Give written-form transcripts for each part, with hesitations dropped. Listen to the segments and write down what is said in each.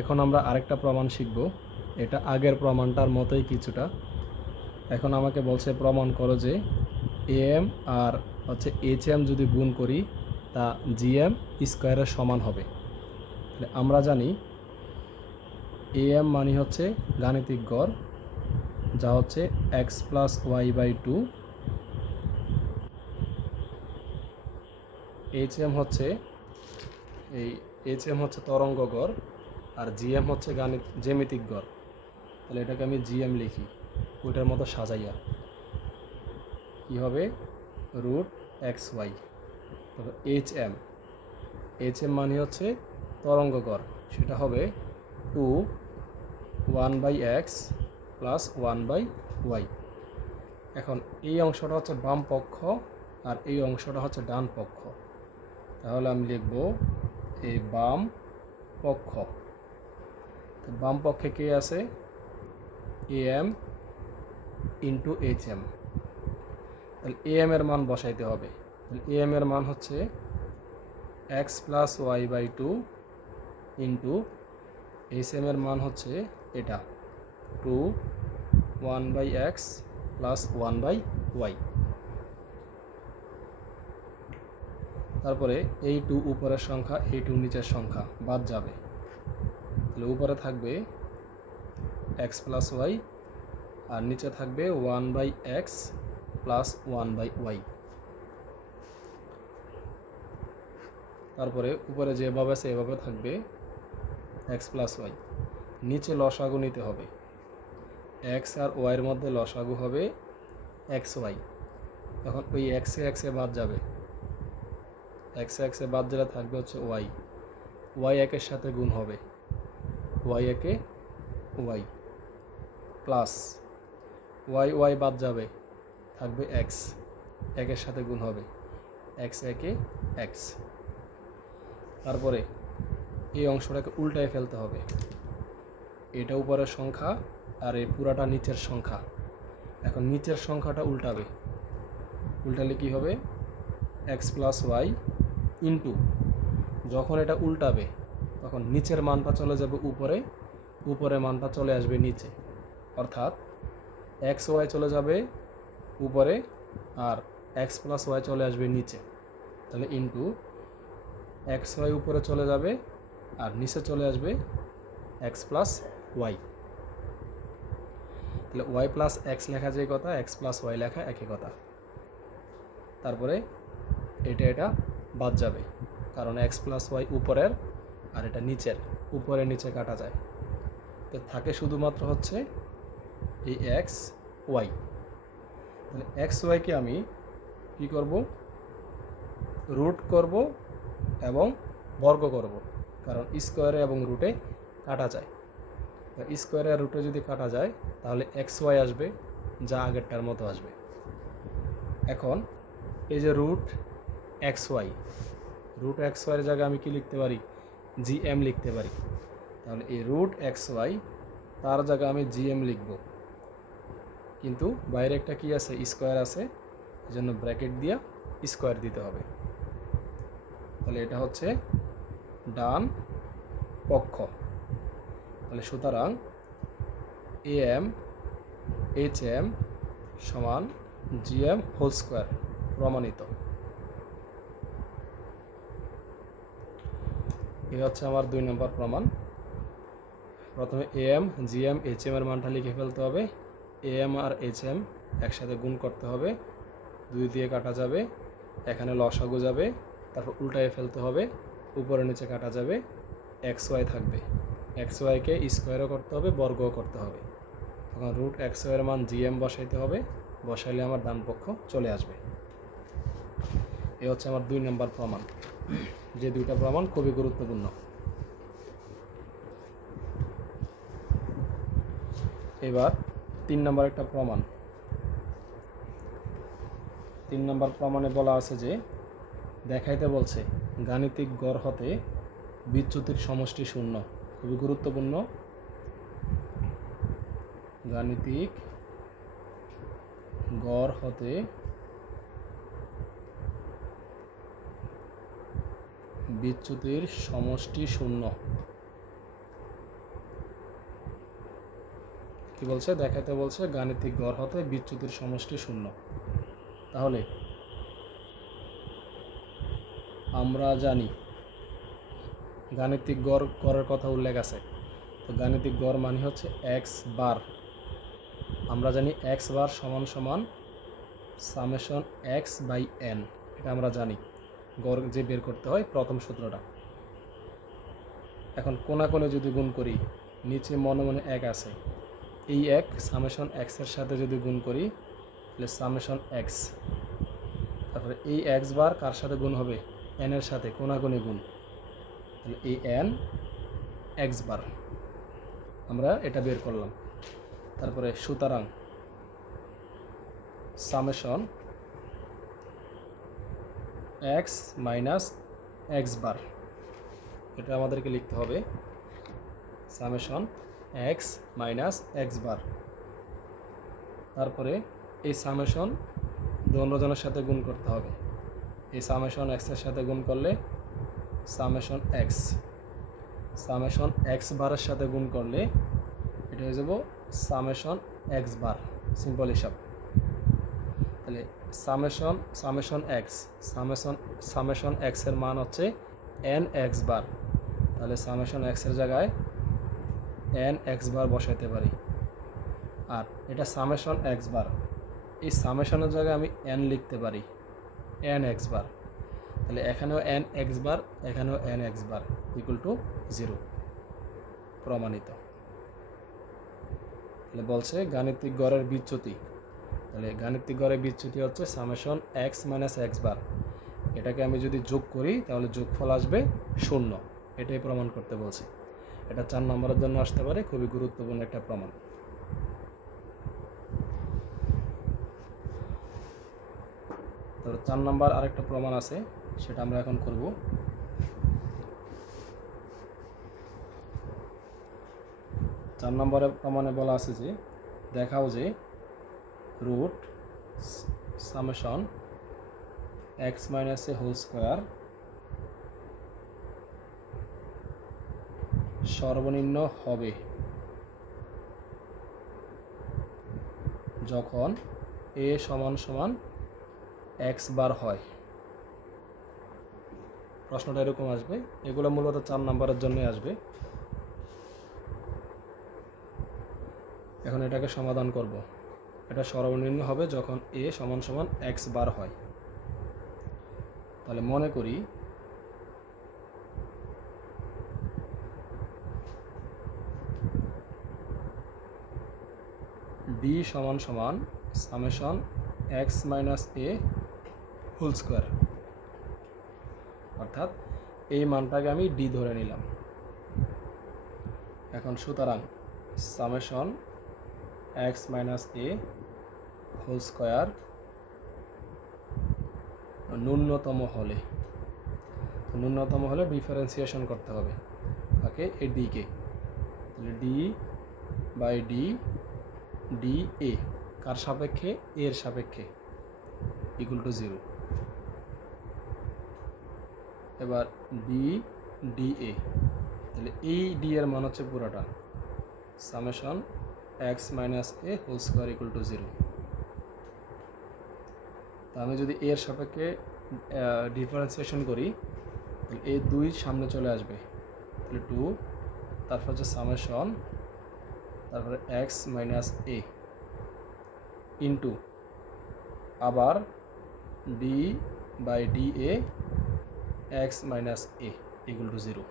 এখন আমরা আরেকটা প্রমাণ শিখব। এটা আগের প্রমাণটার মতোই কিছুটা। এখন আমাকে বলছে প্রমাণ করো যে এএম আর হচ্ছে এইচএম যদি গুণ করি তা জিএম স্কোয়ারের সমান হবে। তাহলে আমরা জানি এএম মানে হচ্ছে গাণিতিক গড়, যা হচ্ছে x plus y by two. HM হচ্ছে তরঙ্গ গড়, আর জিএম হচ্ছে জ্যামিতিক গড়। তাহলে এটাকে আমি জিএম লিখি ওইটার মতো সাজাইয়া। কী হবে? Root x y. তবে এইচএম মানে হচ্ছে তরঙ্গ গড়, সেটা হবে 1/x প্লাস 1/y। এখন এই অংশটা হচ্ছে বাম পক্ষ আর এই অংশটা হচ্ছে ডান পক্ষ। তাহলে আমি লিখব এই বাম পক্ষ। বাম পক্ষে কে আছে? AM into HM. তাহলে এএম এর মান বসাইতে হবে। তাহলে এএম এর মান হচ্ছে x plus y by two into HM এর মান হচ্ছে এটা 1/x প্লাস 1/y। তারপরে এই টু উপরের সংখ্যা, এই টু নিচের সংখ্যা বাদ যাবে। তাহলে উপরে থাকবে এক্স প্লাস ওয়াই আর নিচে থাকবে 1/x প্লাস 1/y। তারপরে উপরে যেভাবে আছে এভাবে থাকবে এক্স প্লাস ওয়াই। নিচে লসাগু নিতে হবে। এক্স আর ওয়াইয়ের মধ্যে লসাগু হবে এক্স ওয়াই। তখন ওই এক্সে বাদ যাবে। এক্সে বাদ যেটা থাকবে হচ্ছে ওয়াই একের সাথে গুণ হবে, ওয়াই একে ওয়াই প্লাস ওয়াই বাদ যাবে, থাকবে এক্স একের সাথে গুণ হবে, এক্স একে এক্স। তারপরে এই অংশটাকে উল্টায় ফেলতে হবে। এটা উপরের সংখ্যা আর এই পুরাটা নিচের সংখ্যা। এখন নিচের সংখ্যাটা উল্টালে কি হবে? এক্স প্লাস ওয়াই ইন্টু, যখন এটা উল্টাবে তখন নিচের মানটা চলে যাবে উপরে মানটা চলে আসবে নিচে। অর্থাৎ এক্স ওয়াই চলে যাবে উপরে আর এক্স প্লাস ওয়াই চলে আসবে নিচে। তাহলে ইন্টু এক্স ওয়াই উপরে চলে যাবে আর নিচে চলে আসবে এক্স প্লাস ওয়াই। তাহলে ওয়াই প্লাস এক্স লেখা যে কথা, এক্স প্লাস ওয়াই লেখা একই কথা। তারপরে এটা বাদ যাবে, কারণ এক্স প্লাস ওয়াই উপরের আর এটা নিচের, উপরে নিচে কাটা যায়। তো থাকে শুধুমাত্র হচ্ছে এই এক্স ওয়াই। তাহলে এক্স ওয়াইকে আমি কী করব? রুট করব এবং বর্গ করব, কারণ স্কোয়ারে এবং রুটে কাটা যায়। স্কোয়ারে আর রুটে যদি কাটা যায় তাহলে এক্স ওয়াই আসবে, যা আগেরটার মতো আসবে। এখন এই যে রুট এক্স ওয়াইয়ের জায়গায় আমি কি লিখতে পারি? জিএম লিখতে পারি। তাহলে এই রুট এক্স ওয়াই তার জায়গায় আমি জিএম লিখব, কিন্তু বাইরে একটা কি আছে? স্কোয়ার আছে, এই জন্য ব্র্যাকেট দিয়ে স্কোয়ার দিতে হবে। তাহলে এটা হচ্ছে ডান পক্ষ। তাহলে সুতরাং এএম এইচএম সমান জিএম হোল স্কোয়ার প্রমাণিত। এই হচ্ছে আমার 2 নম্বর প্রমাণ। প্রথমে এএম জিএম এইচএম এর মানটা লিখে ফেলতে হবে। এএম আর এইচএম একসাথে গুণ করতে হবে, 2 দিয়ে কাটা যাবে, এখানে লসাগু যাবে, তারপর উল্টায় ফেলতে হবে, উপরে নিচে কাটা যাবে, এক্স ওয়াই থাকবে। এক্স ওয়াইকে স্কোয়ারও করতে হবে, বর্গও করতে হবে। তখন রুট এক্স ওয়াইয়ের মান জিএম বসাইতে হবে, বসাইলে আমার ডান পক্ষ চলে আসবে। এ হচ্ছে আমার 2 নম্বর প্রমাণ। যে 2টা প্রমাণ খুবই গুরুত্বপূর্ণ। এবার 3 নম্বর একটা প্রমাণ। 3 নম্বর প্রমাণে বলা আছে যে দেখাইতে বলছে গাণিতিক গড় হতে বিচ্যুতির সমষ্টি শূন্য। খুবই গুরুত্বপূর্ণ। গাণিতিক গড় হতে বিচ্যুতির সমষ্টি শূন্য। কি বলছে দেখাতে বলছে গাণিতিক গড় হতে বিচ্যুতির সমষ্টি শূন্য। তাহলে আমরা জানি গাণিতিক গড়ের কথা উল্লেখ আছে, তো গাণিতিক গড় মানে হচ্ছে এক্স বার। আমরা জানি এক্স বার সমান সমান সামেশন এক্স বাই এন, এটা আমরা জানি গড় যে বের করতে হয় প্রথম সূত্রটা। এখন কোণাকোণে যদি গুণ করি, নিচে মনে মনে এক আছে, এই এক সামেশন এক্সের সাথে যদি গুণ করি তাহলে সামেশন এক্স, তারপরে এই এক্স বার কার সাথে গুণ হবে, এন এর সাথে, কোণাকোণে গুণ, তাহলে এই এন এক্স বার, আমরা এটা বের করলাম। তারপরে সুতরাং summation x minus x bar, এটা আমাদেরকে লিখতে হবে summation x minus x bar. তারপরে এই সামেশন দোনোজনের সাথে গুণ করতে হবে, এই সামেশন এক্সের সাথে গুণ করলে সামেশন এক্স, সামেশন এক্স বারের সাথে গুণ করলে এটা হয়ে যাব সামেশন এক্স বার, সিম্পল হিসাব। তাহলে সামেশন এক্স, সামেশন এক্সের মান হচ্ছে এন এক্স বার, তাহলে সামেশন এক্সের জায়গায় এন এক্স বার বসাইতে পারি। আর এটা সামেশন এক্স বার, এই সামেশনের জায়গায় আমি এন লিখতে পারি, এন এক্স বার, তাহলে এখানেও এন এক্স বার, এখানেও N x bar equal to 0, প্রমাণিত। তাহলে বলছে গাণিতিক গড়ের বিচ্যুতি, তাহলে গাণিতিক গড়ের বিচ্যুতি হচ্ছে summation x minus x bar, এটাকে আমি যদি যোগ করি তাহলে যোগফল আসবে 0, এটাই প্রমাণ করতে বলছে। এটা 4 নম্বরের জন্য আসতে পারে, খুবই গুরুত্বপূর্ণ একটা প্রমাণ। তো 4 নম্বর আরেকটা প্রমাণ আছে, সেটা আমরা এখন করব। চার নম্বরের প্রমাণে বলা আছে যে দেখাও যে root summation x minus a whole square সর্বনিম্ন হবে যখন এ সমান সমান এক্স বার হয়। প্রশ্নটা এরকম আসবে, এগুলো মূলত 4 নম্বরের জন্যই আসবে। এখন এটাকে সমাধান করব, এটা সর্বনিম্ন হবে যখন এ সমান সমান এক্স বার হয়। তাহলে মনে করি ডি সমান সমান summation x minus a whole square, অর্থাৎ এই মানটাকে আমি ডি ধরে নিলাম। এখন সুতরাং summation x minus a whole square ন্যূনতম হলে ডিফারেন্সিয়েশন করতে হবে তাকে, এই ডিকে, তাহলে D by D, D a কার সাপেক্ষে, এর সাপেক্ষে, ইকুয়াল টু 0। এবার ডি ডি এ, তাহলে এই ডি এর মান হচ্ছে পুরোটা summation x minus a whole square equal to 0। তা আমি যদি এর সাপেক্ষে ডিফারেন্সিয়েশন করি তাহলে এই 2 সামনে চলে আসবে, তাহলে 2, তারপর হচ্ছে সামেশন, তারপরে এক্স মাইনাস এ ইন্টু আবার d by d a x minus a equal to 0।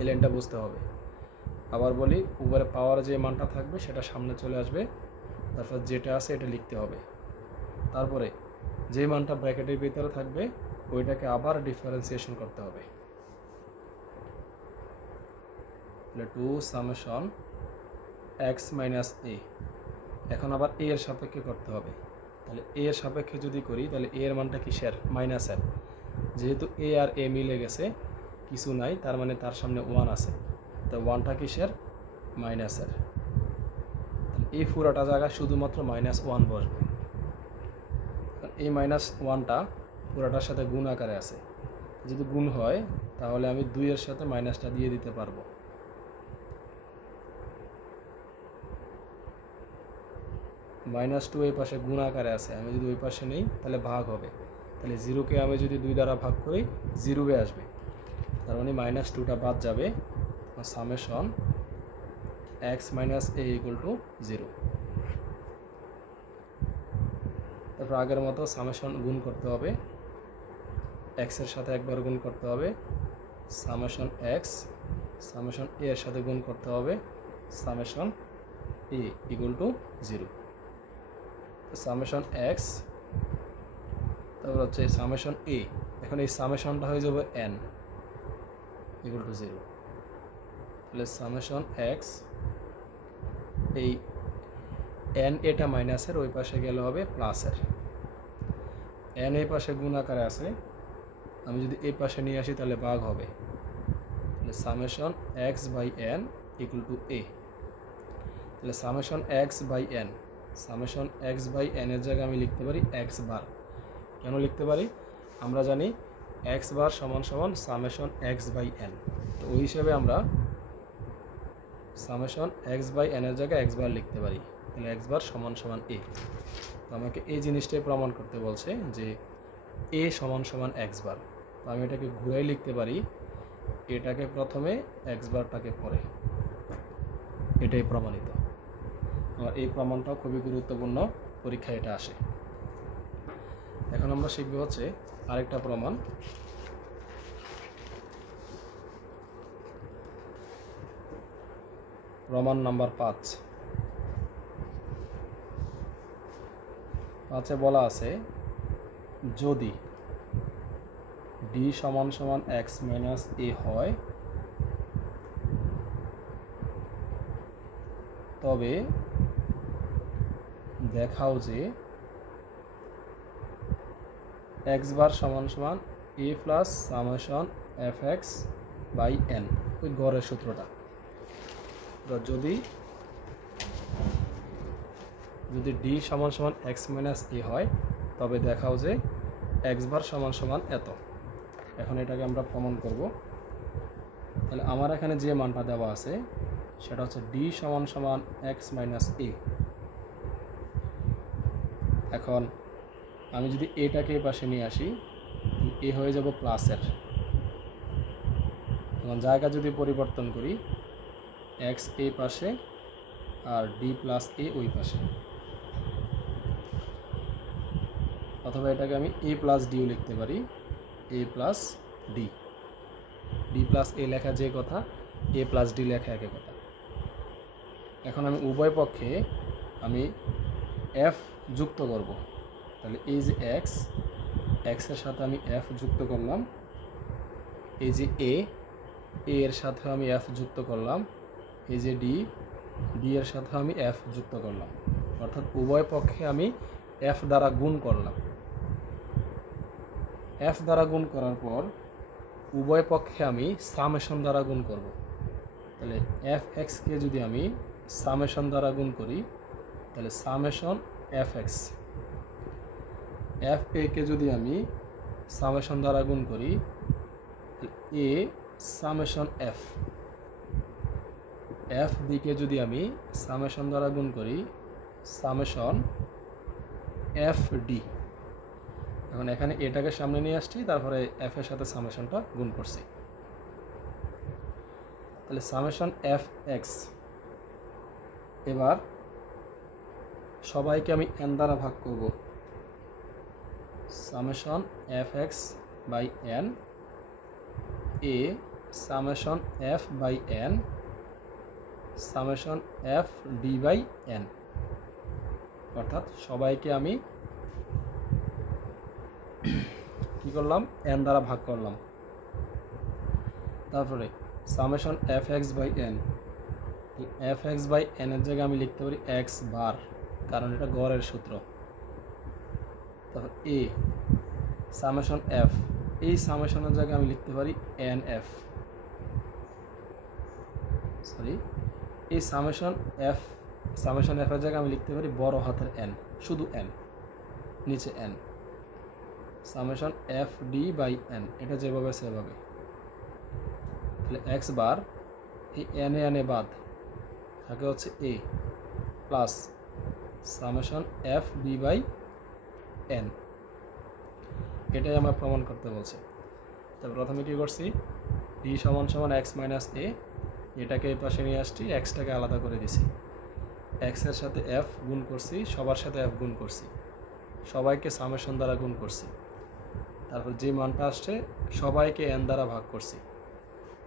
এই লাইনটা বুঝতে হবে। আবার বলি, উপরে পাওয়ার যে মানটা থাকবে সেটা সামনে চলে আসবে, তারপর যেটা আছে এটা লিখতে হবে, তারপরে যে মানটা ব্র্যাকেটের ভিতরে থাকবে ওইটাকে আবার ডিফারেন্সিয়েশন করতে হবে, তাহলে 2 সামেশন এক্স মাইনাস এ, এখন আবার এ এর সাপেক্ষে করতে হবে, তাহলে এ এর সাপেক্ষে যদি করি তাহলে এ এর মানটা কিসের, মাইনাসের, যেহেতু এ আর এ মিলে গেছে কিছু নাই, তার মানে তার সামনে 1 আছে, তো 1টা কিসের, মাইনাসের, এই পুরোটা জায়গায় শুধুমাত্র -1 বসবে। এই -1টা পুরোটার সাথে গুণ আকারে আছে, যদি গুণ হয় তাহলে আমি 2 এর সাথে মাইনাসটা দিয়ে দিতে পারবো। -2 এই পাশে গুণ আকারে আছে, আমি যদি ওই পাশে নেই তাহলে ভাগ হবে, তাহলে 0কে আমি যদি 2 দ্বারা ভাগ করি 0 আসবে, তার মানে -2টা বাদ যাবে, সামেশন x - a = 0। তারপর আগের মতো সামেশন গুণ করতে হবে, x এর সাথে একবার গুণ করতে হবে, সামেশন x সামেশন a এর সাথে গুণ করতে হবে, সামেশন a = 0। সামেশন x তারপর হচ্ছে সামেশন a, এখন এই সামেশনটা হয়ে যাবে n = 0। তাহলে সামেশন x, এই n এটা মাইনাসের ওই পাশে গেলে হবে প্লাসের, n এই পাশে গুণ আকারে আছে, আমি যদি এই পাশে নিয়ে আসি তাহলে ভাগ হবে, তাহলে সামেশন x/n = a। তাহলে সামেশন x/n, সামেশন x/n এর জায়গায় আমি লিখতে পারি x বার। কেন লিখতে পারি? আমরা জানি x বার সমান সমান সামেশন x/n, তো ওই হিসাবে আমরা সামেশন x/n এর জায়গায় x বার লিখতে পারি, তাহলে x বার সমান সমান a। তো আমাকে এই জিনিসটাই প্রমাণ করতে বলছে যে a সমান সমান x বার, তো আমি এটাকে ঘুরাই লিখতে পারি, এটাকে প্রথমে x বারটাকে পরে, এটাই প্রমাণিত। আর এই প্রমাণটাও খুবই গুরুত্বপূর্ণ, পরীক্ষায় এটা আসে। এখন আমরা শিখব হচ্ছে আরেকটা প্রমাণ। প্রমাণ নাম্বার 5। 5-এ বলা আছে যদি d সমান সমান x - a হয় তবে দেখাও যে x বার সমান সমান a প্লাস সামেশন fx/n, ওই গড়ের সূত্রটা। যদি d সমান সমান x - a হয় তবে দেখাও যে x বার সমান সমান এত। এখন এটাকে আমরা প্রমাণ করব। তাহলে আমার এখানে যে মানটা দেওয়া আছে সেটা হচ্ছে d সমান সমান x - a। এখন আমি যদি এটাকে এই পাশে নিয়ে আসি, এ হয়ে যাব প্লাসের, এখন জায়গা যদি পরিবর্তন করি, x এই পাশে আর d + a ওই পাশে, অথবা এটাকে আমি a + dও লিখতে পারি, a + d, d + a লেখা যে কথা, a + d লেখা একই কথা। এখন আমি উভয় পক্ষে আমি f যুক্ত করব, তাহলে এই যে x এর সাথে আমি f যুক্ত করলাম, এই যে a এর সাথে আমি f যুক্ত করলাম, এই যে d এর সাথে আমি f যুক্ত করলাম, অর্থাৎ উভয় পক্ষে আমি f দ্বারা গুণ করলাম। f দ্বারা গুণ করার পর উভয় পক্ষে আমি সামেশন দ্বারা গুণ করব, তাহলে fx কে যদি আমি সামেশন দ্বারা গুণ করি তাহলে সামেশন fx, fa কে যদি আমি সামেশন দ্বারা গুণ করি a সামেশন f, fb কে যদি আমি সামেশন দ্বারা গুণ করি সামেশন fd। এখন এখানে এটাকে সামনে নিয়ে আসছি, তারপরে f এর সাথে সামেশনটা গুণ করছি, তাহলে সামেশন fx। এবার সবাইকে আমি n দ্বারা ভাগ করব, summation fx/n a summation f/n summation fd/n, অর্থাৎ সবাইকে আমি কি করলাম, n দ্বারা ভাগ করলাম। তারপরে সামেশন fx/n, fx/n এর জায়গায় আমি লিখতে পারি x বার, কারণ এটা গড়ের সূত্র। তারপর a সামেশন f, এই সামেশনের জায়গায় আমি লিখতে পারি nf, এই সামেশন f এর জায়গায় আমি লিখতে পারি বড় হাতের n, শুধু n, নিচে n, সামেশন fd/n, এটা যেভাবে সেভাবে। তাহলে x বার এই n এ বাদ থাকে হচ্ছে a plus summation f b by n, এটাই আমরা প্রমাণ করতে বলছি। তো প্রথমে কী করছি, ডি সমান সমান এক্স মাইনাস এ, এটাকে এই পাশে নিয়ে আসছি, এক্সটাকে আলাদা করে দিছি, এক্সের সাথে এফ গুণ করছি, সবার সাথে এফ গুণ করছি, সবাইকে সামেশন দ্বারা গুণ করছি, তারপর যে মানটা আসছে সবাইকে এন দ্বারা ভাগ করছি।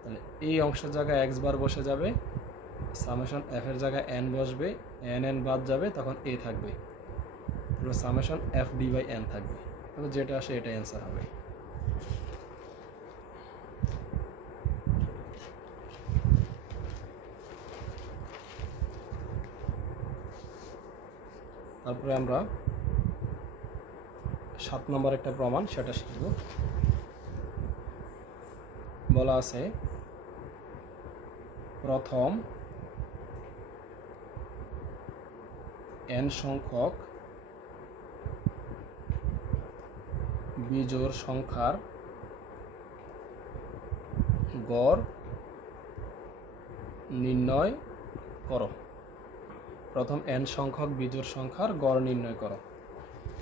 তাহলে এই অংশের জায়গায় এক্স বার বসে যাবে, সামেশন এফের জায়গায় এন বসবে, এন এন বাদ যাবে, তখন এ থাকবে, তারপর summation f d by n থাকবে। তাহলে যেটা আসে এটাই অ্যান্সার হবে। তারপরে আমরা 7 নম্বর একটা প্রমাণ সেটা শিখব। বলা আছে প্রথম n সংখ্যক বিজোড় সংখ্যার গড় নির্ণয় করো। প্রথম n সংখ্যক বিজোড় সংখ্যার গড় নির্ণয় করো।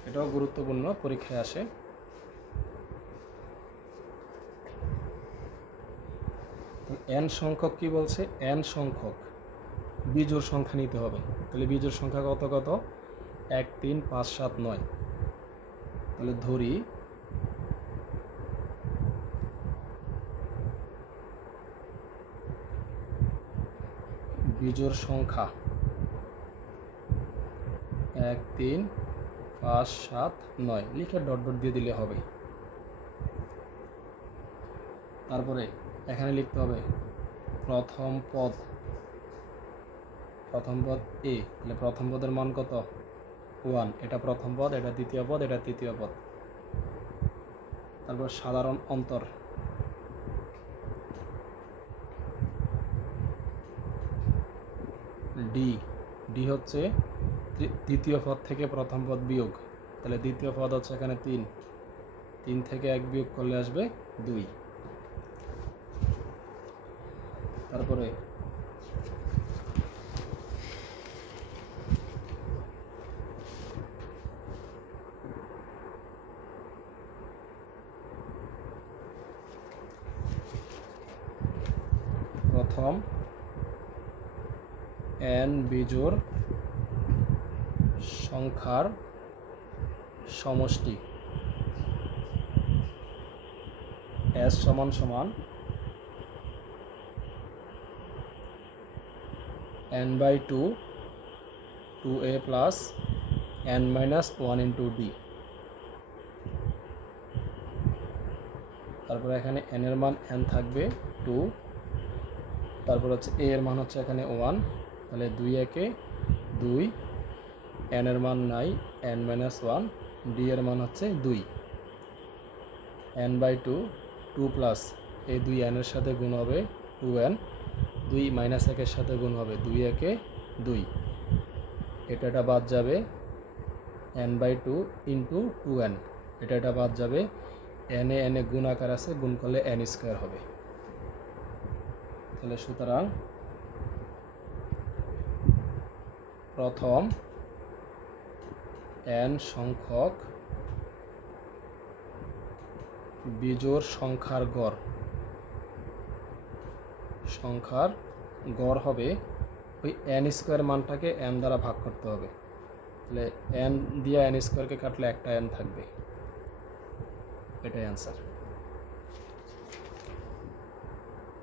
এটাও গুরুত্বপূর্ণ, পরীক্ষায় আসে। n সংখ্যক কি বলছে, n সংখ্যক বিজোড় সংখ্যা নিতে হবে। তাহলে বিজোড় সংখ্যা কত কত, 1 3 5 7 9। তাহলে ধরি বিজোড় সংখ্যা 1 3 5 7 9 লিখে ডট ডট দিয়ে দিলে হবে। তারপরে এখানে লিখতে হবে প্রথম পদ এ, তাহলে প্রথম পদের মান কত 1, এটা প্রথম পদ, এটা দ্বিতীয় পদ, এটা তৃতীয় পদ। তারপর সাধারণ অন্তর ডি হচ্ছে দ্বিতীয় পদ থেকে প্রথম পদ বিয়োগ, তাহলে দ্বিতীয় পদ হচ্ছে এখানে 3 থেকে 1 বিয়োগ করলে আসবে 2। তারপরে প্রথম n বিজোড় সংখ্যার সমষ্টি s সমান সমান n by 2 2a plus n minus 1 into d. তারপরে এখানে n এর মান n থাকবে 2, তারপর হচ্ছে a এর মান হচ্ছে এখানে 1, তাহলে 2 একে 2, n এর মান নাই n মাইনাস 1, ডি এর মান হচ্ছে 2, n বাই 2 2 প্লাস এই 2 n এর সাথে গুণ হবে 2n, 2 মাইনাস 1 এর সাথে গুণ হবে 2 একে 2, এটা বাদ যাবে n বাই 2 ইন্টু 2n, এটা বাদ যাবে, n এ গুণ আকার আছে, গুণ করলে n স্কোয়ার হবে। তাহলে সুতরাং প্রথম n সংখ্যক বিজোড় সংখ্যার গড় হবে ওই n স্কোয়ার মানটাকে n দ্বারা ভাগ করতে হবে। তাহলে n দিয়ে n স্কোয়ারকে কাটলে একটা n থাকবে, এটাই অ্যান্সার।